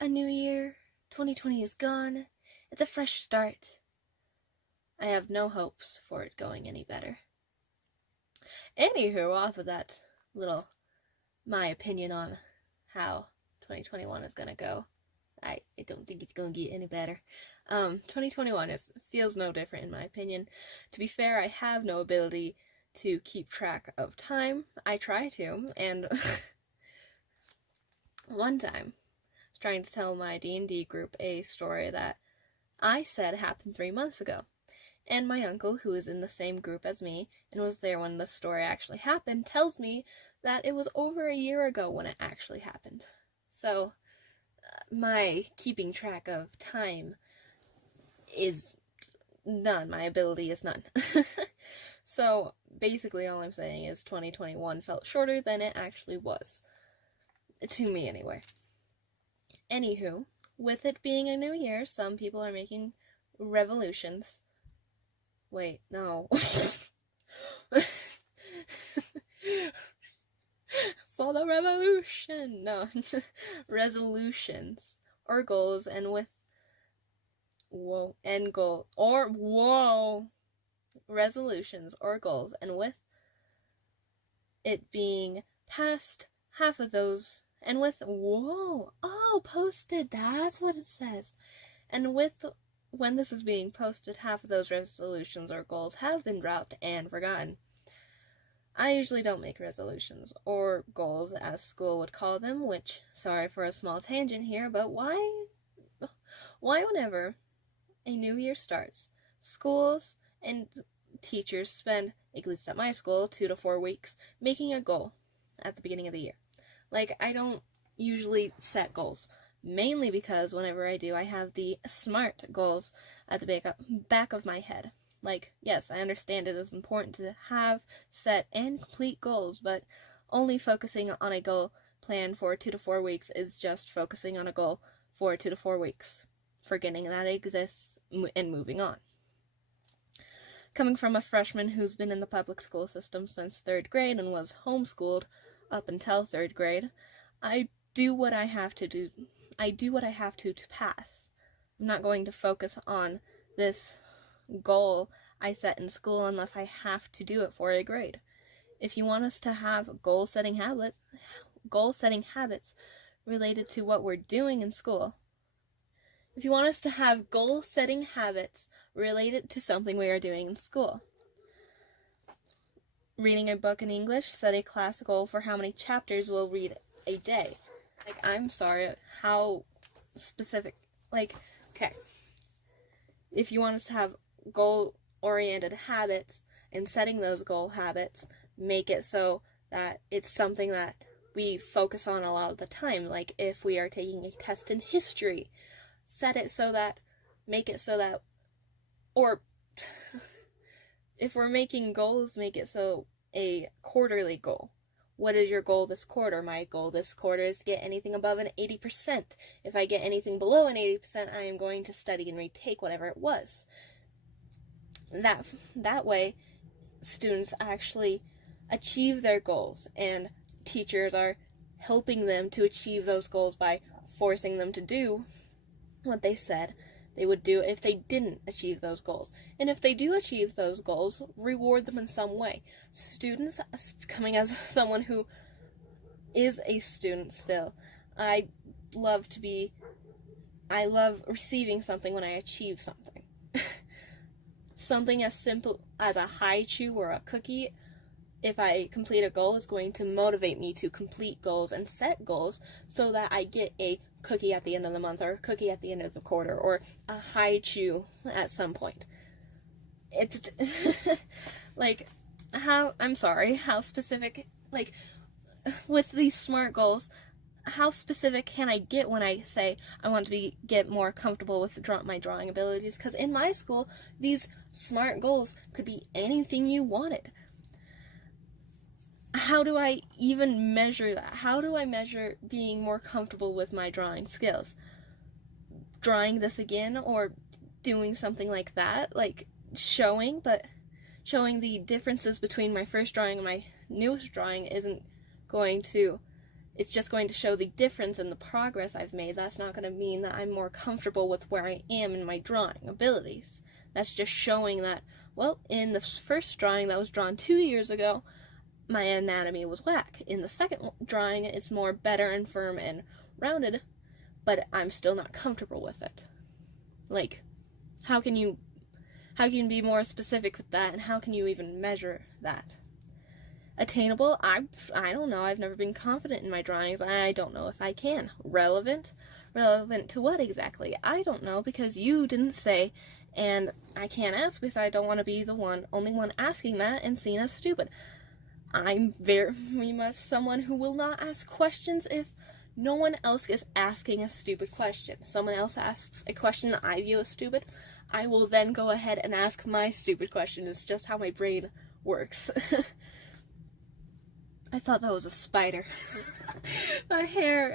A new year, 2020 is gone. It's a fresh start. I have no hopes for it going any better. Anywho, off of that little my opinion on how 2021 is gonna go, I don't think it's gonna get any better. 2021 feels no different in my opinion. To be fair, I have no ability to keep track of time. I try to, and one time I was trying to tell my D&D group a story that I said happened 3 months ago. And my uncle, who is in the same group as me and was there when the story actually happened, tells me that it was over a year ago when it actually happened. So my keeping track of time is none. My ability is none. So basically all I'm saying is 2021 felt shorter than it actually was. To me anyway. Anywho, with it being a new year, some people are making revolutions. Wait, no. For the revolution! No. Resolutions. Or goals, and with... end goal. Resolutions or goals, and with it being past half of those, and with... posted, that's what it says. And with... when this is being posted, half of those resolutions or goals have been dropped and forgotten. I usually don't make resolutions, or goals as school would call them, which, sorry for a small tangent here, but why whenever a new year starts, schools and teachers spend, at least at my school, 2 to 4 weeks making a goal at the beginning of the year. Like, I don't usually set goals. Mainly because whenever I do, I have the SMART goals at the back of my head. Like, yes, I understand it is important to have, set, and complete goals, but only focusing on a goal plan for 2 to 4 weeks is just focusing on a goal for 2 to 4 weeks, forgetting that it exists and moving on. Coming from a freshman who's been in the public school system since 3rd grade and was homeschooled up until 3rd grade, I do what I have to do to pass. I'm not going to focus on this goal I set in school unless I have to do it for a grade. If you want us to have goal-setting habits related to what we're doing in school, if you want us to have goal-setting habits related to something we are doing in school, reading a book in English, set a class goal for how many chapters we'll read a day. Like, I'm sorry, how specific, like, okay, if you want us to have goal-oriented habits and setting those goal habits, make it so that it's something that we focus on a lot of the time. Like, if we are taking a test in history, make it so that, or if we're making goals, make it so a quarterly goal. What is your goal this quarter? My goal this quarter is to get anything above an 80%. If I get anything below an 80%, I am going to study and retake whatever it was. That way, students actually achieve their goals, and teachers are helping them to achieve those goals by forcing them to do what they said they would do if they didn't achieve those goals. And if they do achieve those goals, reward them in some way. Students, coming as someone who is a student still, I love receiving something when I achieve something. Something as simple as a high chew or a cookie, if I complete a goal, is going to motivate me to complete goals and set goals so that I get a cookie at the end of the month, or a cookie at the end of the quarter, or a high chew at some point. It's like, how specific, like, with these SMART goals, how specific can I get when I say I want to get more comfortable with my drawing abilities? Because in my school, these SMART goals could be anything you wanted. How do I even measure that? How do I measure being more comfortable with my drawing skills? Drawing this again, or doing something like that? Like, showing the differences between my first drawing and my newest drawing isn't going to It's just going to show the difference in the progress I've made. That's not going to mean that I'm more comfortable with where I am in my drawing abilities. That's just showing that, well, in the first drawing that was drawn 2 years ago, my anatomy was whack. In the second drawing, it's more better and firm and rounded, but I'm still not comfortable with it. Like, how can you be more specific with that, and how can you even measure that? Attainable, I don't know. I've never been confident in my drawings. I don't know if I can. Relevant? Relevant to what exactly? I don't know, because you didn't say, and I can't ask because I don't want to be the only one asking that and seen as stupid. I'm very much someone who will not ask questions if no one else is asking a stupid question. Someone else asks a question that I view as stupid, I will then go ahead and ask my stupid question. It's just how my brain works. I thought that was a spider. My hair,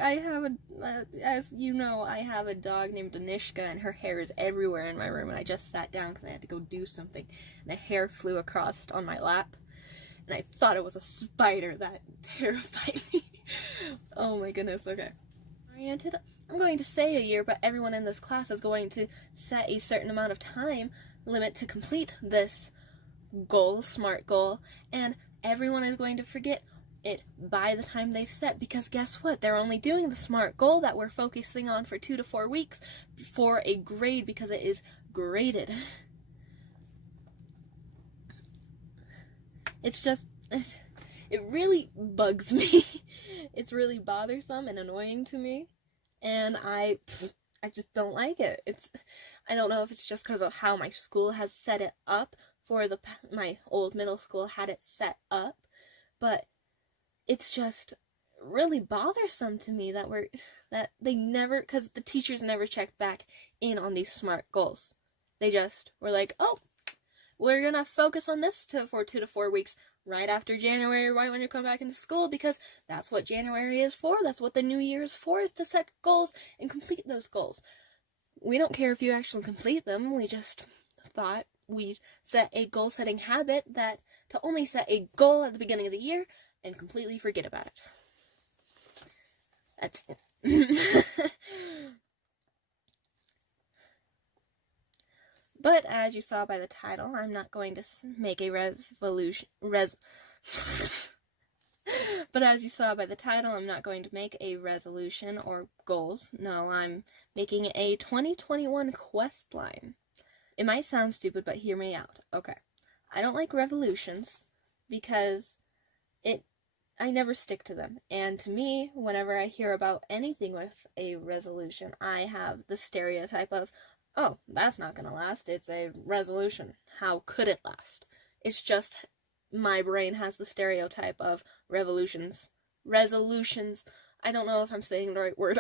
as you know, I have a dog named Anishka, and her hair is everywhere in my room, and I just sat down because I had to go do something, and the hair flew across on my lap, and I thought it was a spider. That terrified me. Oh my goodness, okay. Oriented, I'm going to say a year, but everyone in this class is going to set a certain amount of time limit to complete this goal, SMART goal, and everyone is going to forget it by the time they've set, because guess what? They're only doing the SMART goal that we're focusing on for 2 to 4 weeks for a grade, because it is graded. It's just, it really bugs me. It's really bothersome and annoying to me, and I just don't like it. I don't know if it's just because of how my school has set it up my old middle school had it set up, but it's just really bothersome to me that they never, because the teachers never checked back in on these SMART goals. They just were like, oh, we're gonna focus on this for 2 to 4 weeks right after January, right when you come back into school, because that's what January is for. That's what the new year is for, is to set goals and complete those goals. We don't care if you actually complete them. We just thought we'd set a goal-setting habit to only set a goal at the beginning of the year and completely forget about it. That's it. But as you saw by the title, I'm not going to make a But as you saw by the title, I'm not going to make a resolution or goals. No, I'm making a 2021 quest line. It might sound stupid, but hear me out. Okay. I don't like revolutions because I never stick to them. And to me, whenever I hear about anything with a resolution, I have the stereotype of, oh, that's not gonna last. It's a resolution. How could it last? It's just my brain has the stereotype of resolutions. I don't know if I'm saying the right word.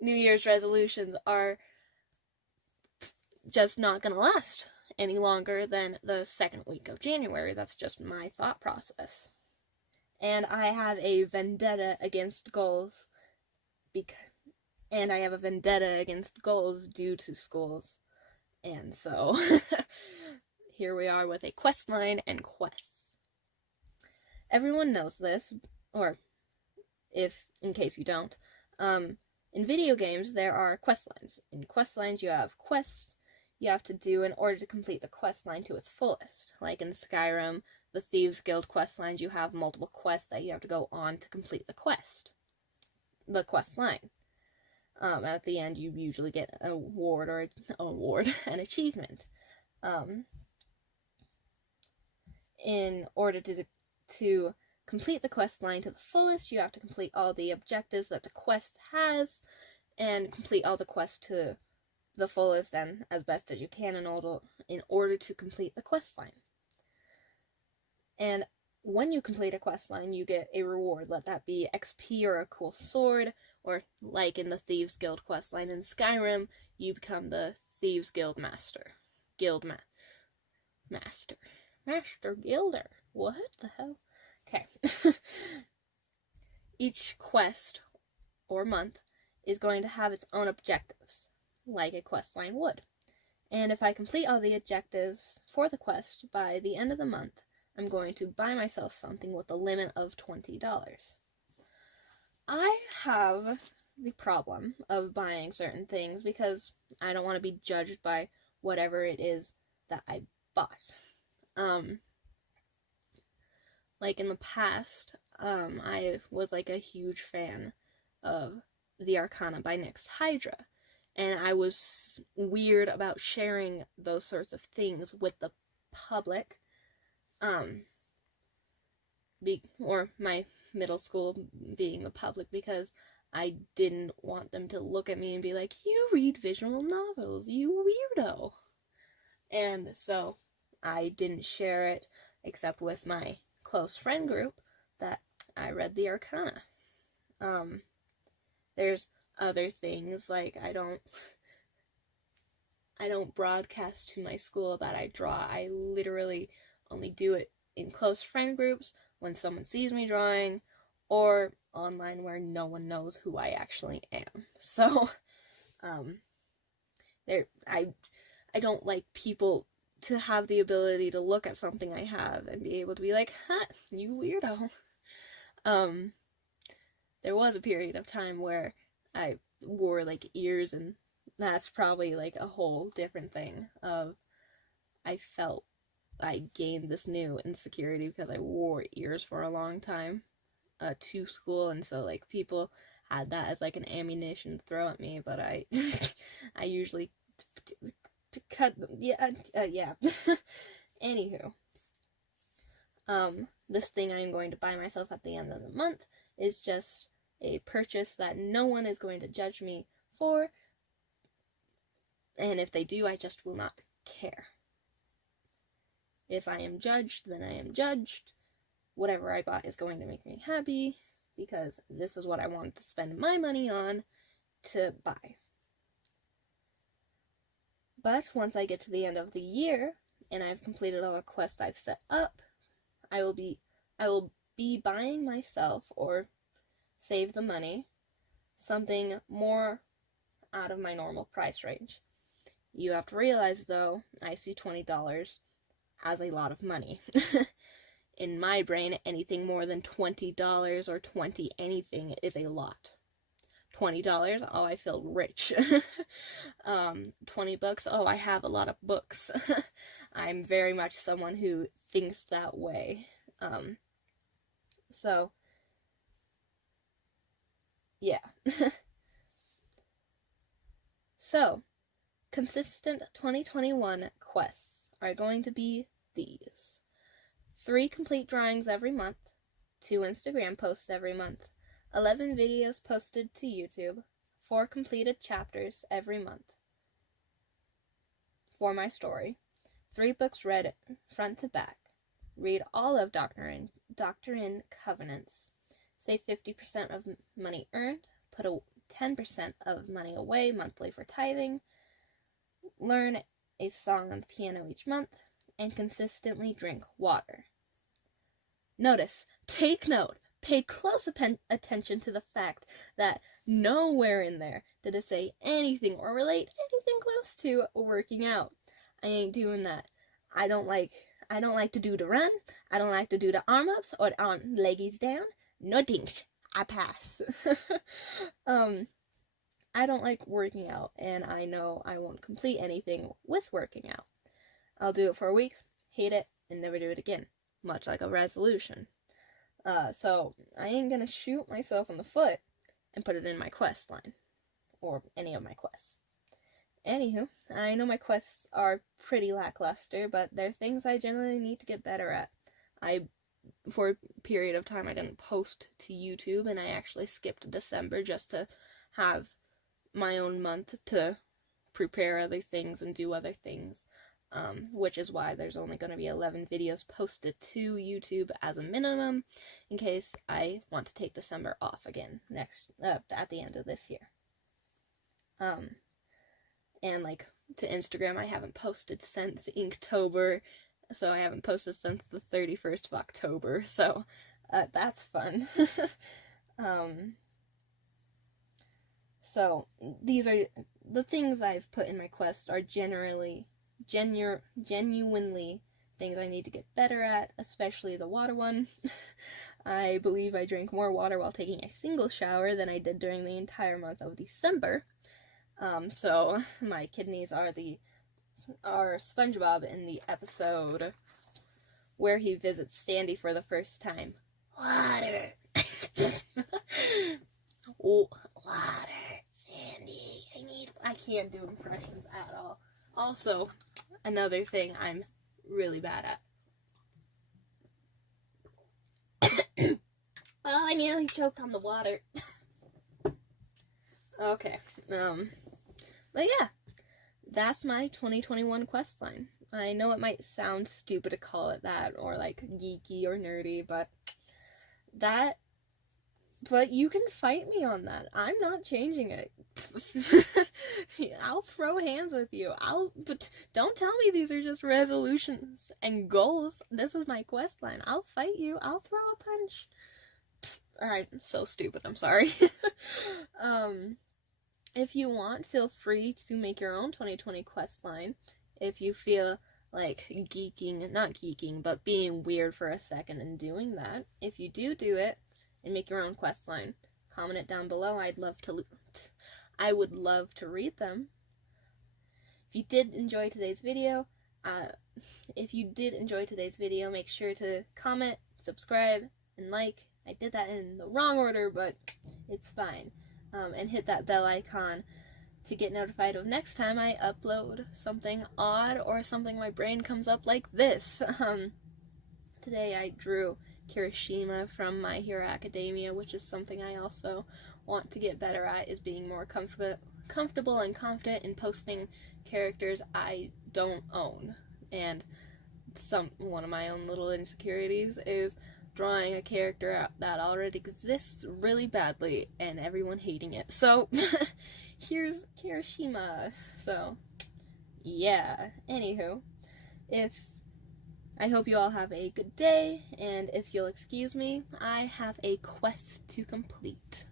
New Year's resolutions are just not gonna last any longer than the second week of January. That's just my thought process. And I have a vendetta against goals due to schools. And so here we are with a quest line and quests. Everyone knows this, or in case you don't, in video games there are quest lines. In quest lines you have quests you have to do in order to complete the quest line to its fullest. Like in Skyrim, the Thieves Guild quest lines, you have multiple quests that you have to go on to complete the quest line. At the end, you usually get an an achievement. In order to complete the quest line to the fullest, you have to complete all the objectives that the quest has, and complete all the quests to the fullest and as best as you can in order to complete the quest line. And when you complete a quest line, you get a reward. Let that be XP or a cool sword, or like in the Thieves Guild quest line in Skyrim, you become the Thieves Guild Master. Master Guilder. What the hell? Okay. Each quest or month is going to have its own objectives, like a quest line would. And if I complete all the objectives for the quest by the end of the month, I'm going to buy myself something with a limit of $20. have the problem of buying certain things because I don't want to be judged by whatever it is that I bought. Like in the past, I was like a huge fan of The Arcana by Next Hydra, and I was weird about sharing those sorts of things with the public, or my middle school being the public, because I didn't want them to look at me and be like, you read visual novels, you weirdo. And so I didn't share it except with my close friend group that I read The Arcana. There's other things, like I don't broadcast to my school that I draw. I literally only do it in close friend groups when someone sees me drawing, or online where no one knows who I actually am. So, I don't like people to have the ability to look at something I have and be able to be like, huh, you weirdo. There was a period of time where I wore like ears, and that's probably like a whole different thing of, I felt I gained this new insecurity because I wore ears for a long time to school, and so like people had that as like an ammunition to throw at me, but I I usually cut them. Yeah. Anywho, this thing I'm going to buy myself at the end of the month is just a purchase that no one is going to judge me for, and if they do, I just will not care. If I am judged, then I am judged. Whatever I bought is going to make me happy, because this is what I wanted to spend my money on to buy. But once I get to the end of the year, and I've completed all the quests I've set up, I will be buying myself, or save the money, something more out of my normal price range. You have to realize, though, I see $20 as a lot of money. In my brain, anything more than $20 or 20 anything is a lot. $20, oh, I feel rich. $20, oh, I have a lot of books. I'm very much someone who thinks that way. So, yeah. So, consistent 2021 quests are going to be these: 3 complete drawings every month, 2 Instagram posts every month, 11 videos posted to YouTube, 4 completed chapters every month for my story, 3 books read front to back, read all of Doctrine and Covenants, save 50% of money earned, put 10% of money away monthly for tithing, learn a song on the piano each month, and consistently drink water. Notice, take note, pay close attention to the fact that nowhere in there did it say anything or relate anything close to working out. I ain't doing that. I don't like to do the run. I don't like to do the arm ups or the leggies down. No dinks. I pass. I don't like working out, and I know I won't complete anything with working out. I'll do it for a week, hate it, and never do it again. Much like a resolution. So I ain't gonna shoot myself in the foot and put it in my quest line. Or any of my quests. Anywho, I know my quests are pretty lackluster, but they're things I generally need to get better at. For a period of time, I didn't post to YouTube, and I actually skipped December just to have my own month to prepare other things and do other things. Which is why there's only going to be 11 videos posted to YouTube as a minimum, in case I want to take December off again at the end of this year. And like to Instagram, I haven't posted since Inktober, so I haven't posted since the 31st of October, so that's fun. So these are the things I've put in my quest are genuinely things I need to get better at, especially the water one. I believe I drank more water while taking a single shower than I did during the entire month of December. So my kidneys are SpongeBob in the episode where he visits Sandy for the first time. Water. Water, Sandy. I can't do impressions at all. Also, another thing I'm really bad at. Oh, I nearly choked on the water. Okay. But yeah, that's my 2021 quest line. I know it might sound stupid to call it that, or like geeky or nerdy, but you can fight me on that. I'm not changing it. I'll throw hands with you. But don't tell me these are just resolutions and goals. This is my quest line. I'll fight you. I'll throw a punch. I'm so stupid. I'm sorry. If you want, feel free to make your own 2020 quest line. If you feel like not geeking, but being weird for a second and doing that. If you do it and make your own quest line, comment it down below. I would love to read them. If you did enjoy today's video, make sure to comment, subscribe, and like. I did that in the wrong order, but it's fine. And hit that bell icon to get notified of next time I upload something odd or something my brain comes up like this. Today I drew Kirishima from My Hero Academia, which is something I also want to get better at, is being more comfortable and confident in posting characters I don't own. And one of my own little insecurities is drawing a character that already exists really badly and everyone hating it. So here's Kirishima. So yeah, anywho, I hope you all have a good day, and if you'll excuse me, I have a quest to complete.